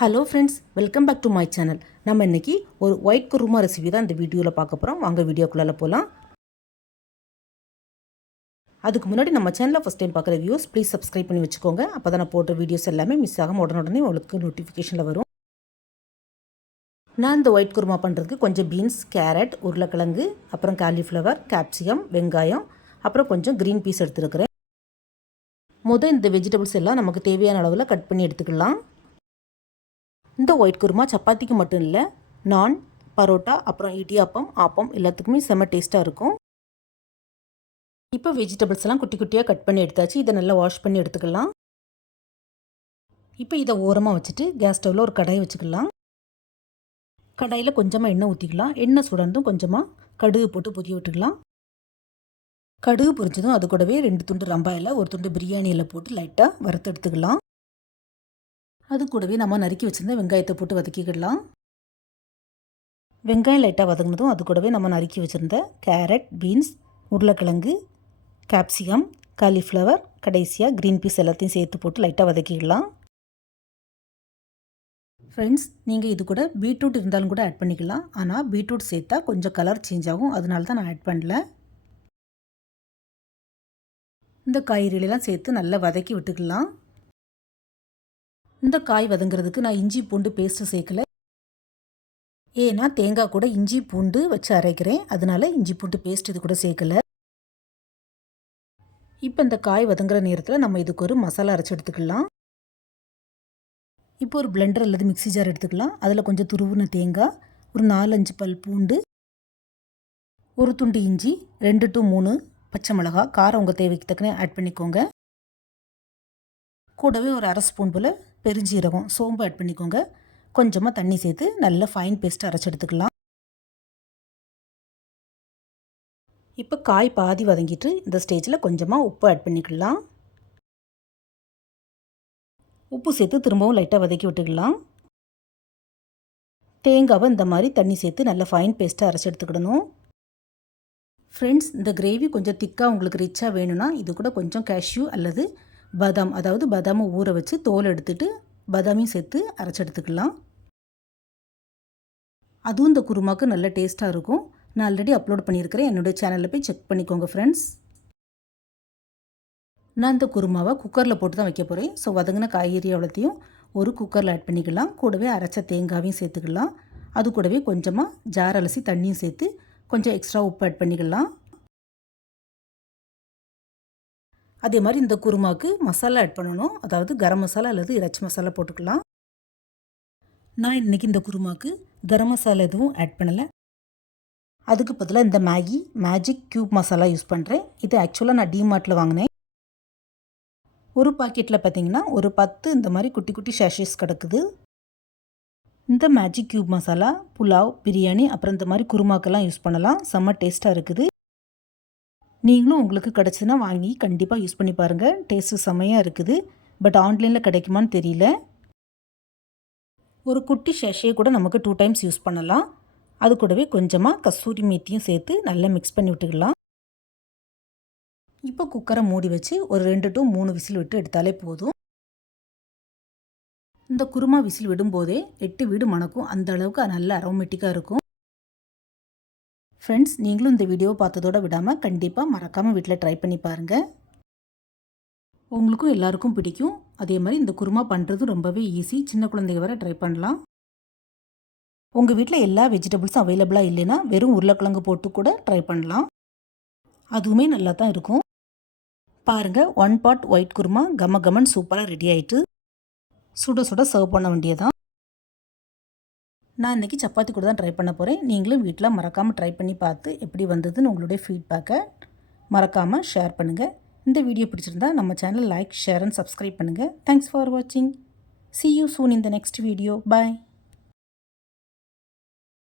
Hello friends, welcome back to my channel. நம்ம இன்றைக்கி ஒரு ஒயிட் குருமா ரெசிபி தான் இந்த வீடியோவில் பார்க்க போகிறோம். வாங்க வீடியோக்குள்ளே போகலாம். அதுக்கு முன்னாடி நம்ம சேனலில் ஃபஸ்ட் டைம் பார்க்குற வியூஸ் ப்ளீஸ் சப்ஸ்கிரைப் பண்ணி வச்சுக்கோங்க. அப்போ தான் நான் போடுற வீடியோஸ் எல்லாமே மிஸ் ஆகாமல் உடனே உங்களுக்கு நோட்டிஃபிகேஷனில் வரும். நான் இந்த ஒயிட் குருமா பண்ணுறதுக்கு கொஞ்சம் பீன்ஸ், கேரட், உருளைக்கிழங்கு, அப்புறம் காலிஃப்ளவர், கேப்சிகம், வெங்காயம், அப்புறம் கொஞ்சம் க்ரீன் பீஸ் எடுத்துருக்கிறேன். இந்த வெஜிடபிள்ஸ் எல்லாம் நமக்கு தேவையான அளவில் கட் பண்ணி எடுத்துக்கலாம். இந்த ஒயிட் குருமா சப்பாத்திக்கு மட்டும் இல்லை, நான், பரோட்டா, அப்புறம் இடியாப்பம், ஆப்பம் எல்லாத்துக்குமே செம்ம டேஸ்ட்டாக இருக்கும். இப்போ வெஜிடபிள்ஸ் எல்லாம் குட்டி குட்டியாக கட் பண்ணி எடுத்தாச்சு. இதை நல்லா வாஷ் பண்ணி எடுத்துக்கலாம். இப்போ இதை ஓரமாக வச்சுட்டு கேஸ் ஸ்டவ்வில் ஒரு கடாயை வச்சுக்கலாம். கடாயில் கொஞ்சமாக எண்ணெய் ஊற்றிக்கலாம். எண்ணெய் சுடர்ந்தும் கொஞ்சமாக கடுகு போட்டு பொரிய விட்டுக்கலாம். கடுகு பொரிச்சதும் அது கூடவே 2 துண்டு ரம்பாயில், 1 துண்டு பிரியாணி இலை போட்டு லைட்டாக வறுத்து எடுத்துக்கலாம். அது கூடவே நம்ம நறுக்கி வச்சுருந்த வெங்காயத்தை போட்டு வதக்கிக்கிடலாம். வெங்காயம் லைட்டாக வதங்கினதும் அது கூடவே நம்ம நறுக்கி வச்சுருந்த கேரட், பீன்ஸ், உருளைக்கிழங்கு, கேப்சிகம், காலிஃப்ளவர், கடைசியாக க்ரீன் பீஸ் எல்லாத்தையும் சேர்த்து போட்டு லைட்டாக வதக்கிக்கலாம். ஃப்ரெண்ட்ஸ், நீங்கள் இது கூட பீட்ரூட் இருந்தாலும் கூட ஆட் பண்ணிக்கலாம். ஆனால் பீட்ரூட் சேர்த்தா கொஞ்சம் கலர் சேஞ்ச் ஆகும், அதனால தான் நான் ஆட் பண்ணல. இந்த காய்கறிகளெல்லாம் சேர்த்து நல்லா வதக்கி விட்டுக்கலாம். இந்த காய் வதங்கிறதுக்கு நான் இஞ்சி பூண்டு பேஸ்ட்டு சேர்க்கலை. ஏன்னா தேங்காய் கூட இஞ்சி பூண்டு வச்சு அரைக்கிறேன், அதனால இஞ்சி பூண்டு பேஸ்ட் இது கூட சேர்க்கலை. இப்போ இந்த காய் வதங்குற நேரத்தில் நம்ம இதுக்கு ஒரு மசாலா அரைச்சி எடுத்துக்கலாம். இப்போ ஒரு பிளெண்டர் அல்லது மிக்ஸி ஜார் எடுத்துக்கலாம். அதில் கொஞ்சம் துருவின தேங்காய், ஒரு 4-5 பல் பூண்டு, ஒரு துண்டு இஞ்சி, 2 to 3 பச்சை மிளகா, காரம் உங்கள் தேவைக்கு தக்கன ஆட் பண்ணிக்கோங்க. கூடவே ஒரு 1/2 ஸ்பூன் போல் பெருஞ்சீரகம், சோம்பு ஆட் பண்ணிக்கோங்க. கொஞ்சமாக தண்ணி சேர்த்து நல்லா ஃபைன் பேஸ்ட்டு அரைச்சி எடுத்துக்கலாம். இப்போ காய் பாதி வதங்கிட்டு இந்த ஸ்டேஜில் கொஞ்சமாக உப்பு ஆட் பண்ணிக்கலாம். உப்பு சேர்த்து திரும்பவும் லைட்டாக வதக்கி விட்டுக்கலாம். தேங்காவை இந்த மாதிரி தண்ணி சேர்த்து நல்லா ஃபைன் பேஸ்ட்டாக அரைச்சி எடுத்துக்கிடணும். ஃப்ரெண்ட்ஸ், இந்த கிரேவி கொஞ்சம் திக்காக உங்களுக்கு ரிச்சாக வேணும்னா இது கூட கொஞ்சம் கேஷ்யூ அல்லது பாதாம், அதாவது பாதாமை ஊற வச்சு தோல் எடுத்துட்டு பாதாமையும் சேர்த்து அரைச்சி எடுத்துக்கலாம். அதுவும் இந்த குருமாவுக்கு நல்ல டேஸ்ட்டாக இருக்கும். நான் ஆல்ரெடி அப்லோட் பண்ணியிருக்கிறேன், என்னுடைய சேனலில் போய் செக் பண்ணிக்கோங்க ஃப்ரெண்ட்ஸ். நான் இந்த குருமாவை குக்கரில் போட்டு தான் வைக்க போகிறேன். ஸோ வதங்கின காய்கறி அவ்வளோத்தையும் ஒரு குக்கரில் ஆட் பண்ணிக்கலாம். கூடவே அரைச்ச தேங்காயும் சேர்த்துக்கலாம். அது கூடவே கொஞ்சமாக ஜார் அலசி தண்ணியும் சேர்த்து கொஞ்சம் எக்ஸ்ட்ரா உப்பு ஆட் பண்ணிக்கலாம். அதே மாதிரி இந்த குருமாவுக்கு மசாலா ஆட் பண்ணணும், அதாவது கரம் மசாலா அல்லது இறைச்சி மசாலா போட்டுக்கலாம். நான் இன்றைக்கி இந்த குருமாவுக்கு கரம் மசாலா எதுவும் ஆட் பண்ணலை. அதுக்கு பதிலாக இந்த மேஜிக் க்யூப் மசாலா யூஸ் பண்ணுறேன். இது ஆக்சுவலாக நான் டிமார்ட்டில் வாங்கினேன். ஒரு பாக்கெட்டில் பார்த்திங்கன்னா ஒரு 10 இந்த மாதிரி குட்டி குட்டி ஷேஷஸ் கிடக்குது. இந்த மேஜிக் க்யூப் மசாலா புலாவ், பிரியாணி, அப்புறம் இந்த மாதிரி குருமாக்கெல்லாம் யூஸ் பண்ணலாம். செம்ம டேஸ்ட்டாக இருக்குது. நீங்களும் உங்களுக்கு கிடச்சுன்னா வாங்கி கண்டிப்பாக யூஸ் பண்ணி பாருங்கள். டேஸ்ட்டு செம்மையாக இருக்குது. பட் ஆன்லைனில் கிடைக்குமான்னு தெரியல. ஒரு குட்டி ஷேஷே கூட நமக்கு 2 டைம்ஸ் யூஸ் பண்ணலாம். அது கூடவே கொஞ்சமாக கஸ்தூரி மேத்தியும் சேர்த்து நல்லா மிக்ஸ் பண்ணி விட்டுக்கலாம். இப்போ குக்கரை மூடி வச்சு ஒரு 2 to 3 விசில் விட்டு எடுத்தாலே போதும். இந்த குருமா விசில் விடும்போதே 8 வீடு மணக்கும், அந்த அளவுக்கு நல்ல அரோமேட்டிக்காக இருக்கும். ஃப்ரெண்ட்ஸ், நீங்களும் இந்த வீடியோவை பார்த்ததோடு விடாமல் கண்டிப்பாக மறக்காமல் வீட்டில் ட்ரை பண்ணி பாருங்கள். உங்களுக்கும் எல்லாருக்கும் பிடிக்கும். அதே மாதிரி இந்த குருமா பண்ணுறது ரொம்பவே ஈஸி, சின்ன குழந்தைங்க வரை ட்ரை பண்ணலாம். உங்கள் வீட்டில் எல்லா வெஜிடபிள்ஸும் அவைலபிளாக இல்லைன்னா வெறும் உருளைக்கிழங்கு போட்டு கூட ட்ரை பண்ணலாம். அதுவுமே நல்லா தான் இருக்கும். பாருங்கள், 1 pot ஒயிட் குருமா கம கமன் சூப்பராக ரெடி ஆகிட்டு சுட சுட சர்வ் பண்ண வேண்டியதான். நான் இன்றைக்கி சப்பாத்தி கூட தான் ட்ரை பண்ண போகிறேன். நீங்களும் வீட்டில் மறக்காமல் ட்ரை பண்ணி பார்த்து எப்படி வந்ததுன்னு உங்களுடைய ஃபீட்பேக்கை மறக்காமல் ஷேர் பண்ணுங்கள். இந்த வீடியோ பிடிச்சிருந்தா நம்ம channel like, share and subscribe பண்ணுங்கள். தேங்க்ஸ் ஃபார் வாட்சிங். See you soon in the next video. Bye.